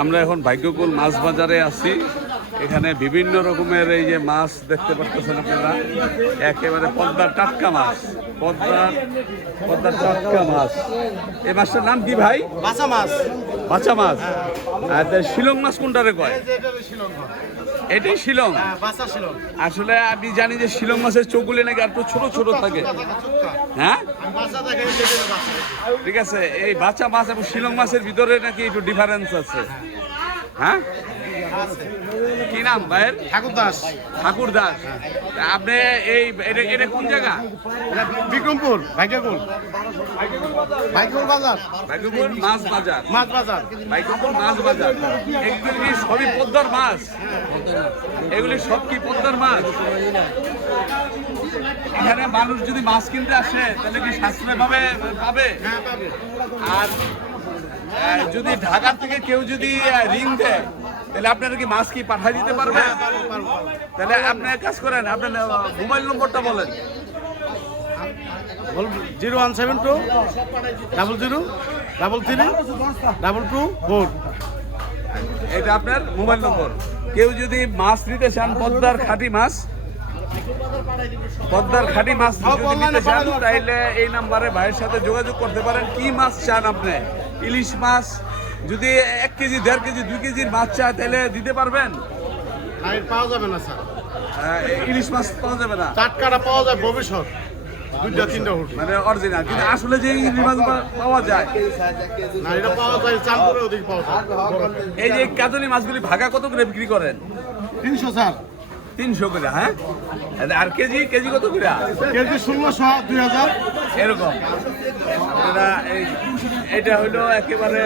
আমরা এখন ভাগ্যকুল মাছ বাজারে আছি। এখানে বিভিন্ন রকমের এই যে মাছ দেখতে পাচ্ছেন আপনারা, একেবারে পদ্মার টাটকা মাছ, পদ্মার টাটকা মাছ। এই মাছটার নাম কি ভাই? বাঁচা মাছ। বাঁচা মাছ। আর শিলং মাছ কোনটারে কয়? এটাই শিলং। আসলে আমি জানি যে শিলং মাছের চোখগুলি নাকি একটু ছোট ছোট থাকে। হ্যাঁ, ঠিক আছে। এই বাচ্চা মাছ এবং শিলং মাছের ভিতরে নাকি একটু ডিফারেন্স আছে। হ্যাঁ, কি নাম ভাইয়ের? ঠাকুর দাস। ঠাকুর দাস। আপনি এই এটা কোন জায়গা? বিক্রমপুর ভাগ্যকুল বাজার। ভাগ্যকুল মাছ বাজার। মাছ বাজার, ভাগ্যকুল মাছ বাজার। এগুলি কি সবই পদ্মার মাছ? এগুলি সব কি পদ্মার মাছ? এখানে মানুষ যদি মাছ কিনতে আসে তাহলে কি সাশ্রয় পাবে? আর যদি ঢাকার থেকে কেউ যদি ঋণ দেয় তাহলে আপনারা কি মাছ কি পাঠিয়ে দিতে পারবেন? তাহলে আপনি এক কাজ করেন, আপনার মোবাইল নম্বরটা বলেন। 017200332224। এটা আপনার মোবাইল নম্বর। কেউ যদি মাছ নিতে চান, পদ্মার খাঁটি মাছ যদি নিতে চান তাইলে এই নাম্বারে ভাইয়ের সাথে যোগাযোগ করতে পারেন। কি মাছ চান আপনি? ইলিশ মাছ যদি 1 কেজি 1.5 কেজি 2 কেজির মাছ চায় তাহলে দিতে পারবেন? পাওয়া যাবে না স্যার, ইলিশ মাছ পাওয়া যাবে না। টাটকাটা পাওয়া যায় ভবিষ্যৎ 2-3টা হুট, মানে অরিজিনাল। কিন্তু আসলে যে ইলিশ মাছ পাওয়া যায় না, এটা পাওয়া যায় চাঁদপুরে ওদিকে পাওয়া যায়। এই যে কাজলি মাছগুলি ভাগা কত করে বিক্রি করেন? 300 স্যার। 300 করে। হ্যাঁ, আর কেজি কত করে? কেজি 1600, 2000 এরকম। আপনারা এটা হলো একেবারে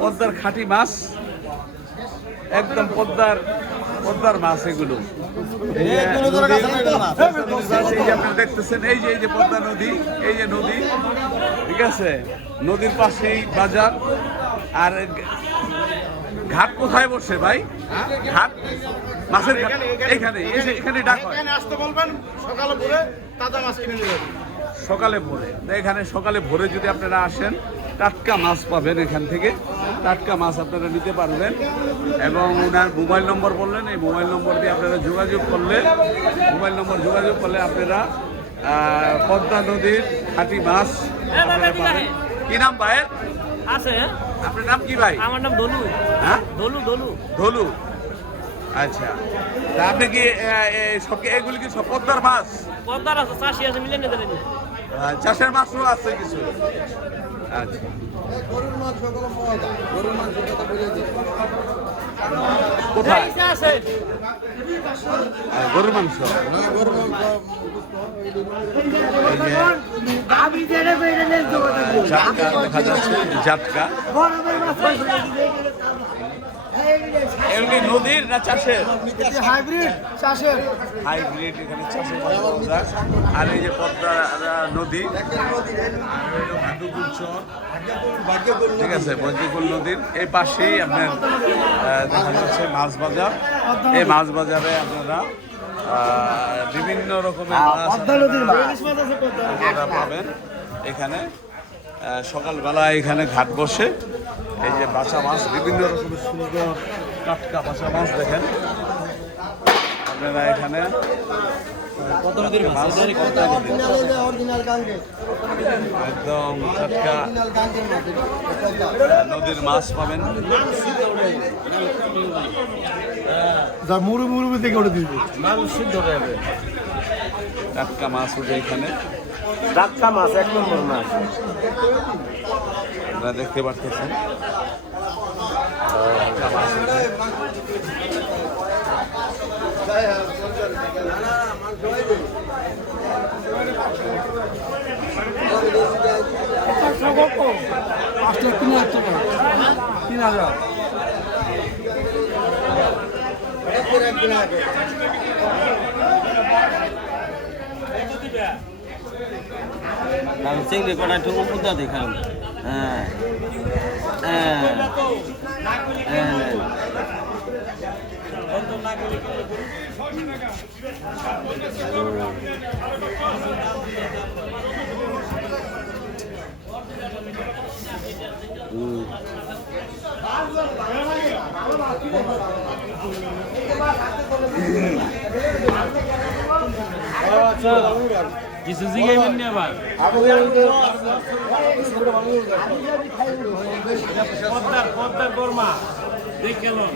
পদ্মার খাঁটি মাছ, একদম পদ্মার মাছ এগুলো। এই যে আপনারা দেখতেছেন, এই যে পদ্মা নদী, এই যে নদী, ঠিক আছে। নদীর পাশেই বাজার। আর ঘাট কোথায় বসে ভাই? ঘাট, মাছের ঘাট এখানে ডাক হয়। আসতে বলবেন, সকালে ভোরে তাজা মাছ কিনে নিয়ে যাবেন। সকালে ভোরে, এখানে সকালে ভোরে যদি আপনারা আসেন টাটকা মাছ পাবেন। এখান থেকে টাটকা মাছ আপনারা নিতে পারবেন। এবং ওনার মোবাইল নম্বর বললেন, এই মোবাইল নম্বর দিয়ে আপনারা যোগাযোগ করলে আপনারা পদ্মা নদীর খাঁটি মাছ আপনারা পাবেন। কি নাম ভাইয়ের? আছে। আপনার নাম কি ভাই? আমার নাম দলু। হ্যাঁ, দলু। আচ্ছা, তা আপনি কি এগুলি কি সব পদ্মার মাছ? পদ্মার আছে, চাষি আছে, মিলে নিতে পারি। চাষের মাছও আছে কিছু। আচ্ছা, কোথায় গরুর মাংস? দেখা যাচ্ছে জাটকা। এমনি নদীর না চাষের? হাইব্রিড এখানে চাষের। আর এই যে পদ্মা নদী, ঠিক আছে, ভাগ্যকুল নদীর এই পাশেই আপনার দেখা যাচ্ছে মাছ বাজার। এই মাছ বাজারে আপনারা বিভিন্ন রকমের মাছ আপনারা পাবেন। এখানে সকালবেলা এখানে ঘাট বসে। এই যে বাঁচা মাছ, বিভিন্ন রকমের সুন্দর টাটকা বাঁচা মাছ দেখেন আপনারা এখানে। একদম টাটকা নদীর মাছ পাবেন। মুড়ু থেকে ওটা দিবি, টাটকা মাছ উঠে এখানে। টাটকা মাছ, 1 নম্বর মাছ আপনারা দেখতে পাচ্ছেন। টাটকা মাছ উঠে। আমি চিংড়ি কড়াই ঠুকু পুতা দেখাম। হ্যাঁ, কিছু জিগাইবেন নি আবার পদ্মার বর্মা দেখে লন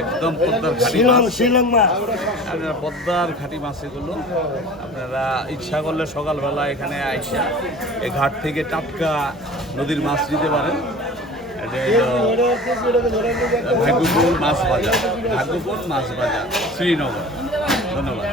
একদম পদ্মার খাঁটি মাছ। আপনারা পদ্মার খাঁটি মাছ এগুলো আপনারা ইচ্ছা করলে সকালবেলা এখানে আইসা এই ঘাট থেকে টাটকা নদীর মাছ নিতে পারেন। এটা হলো ভাগ্যপুর মাছ বাজার, ভাগ্যপুর মাছ বাজার, শ্রীনগর। ধন্যবাদ।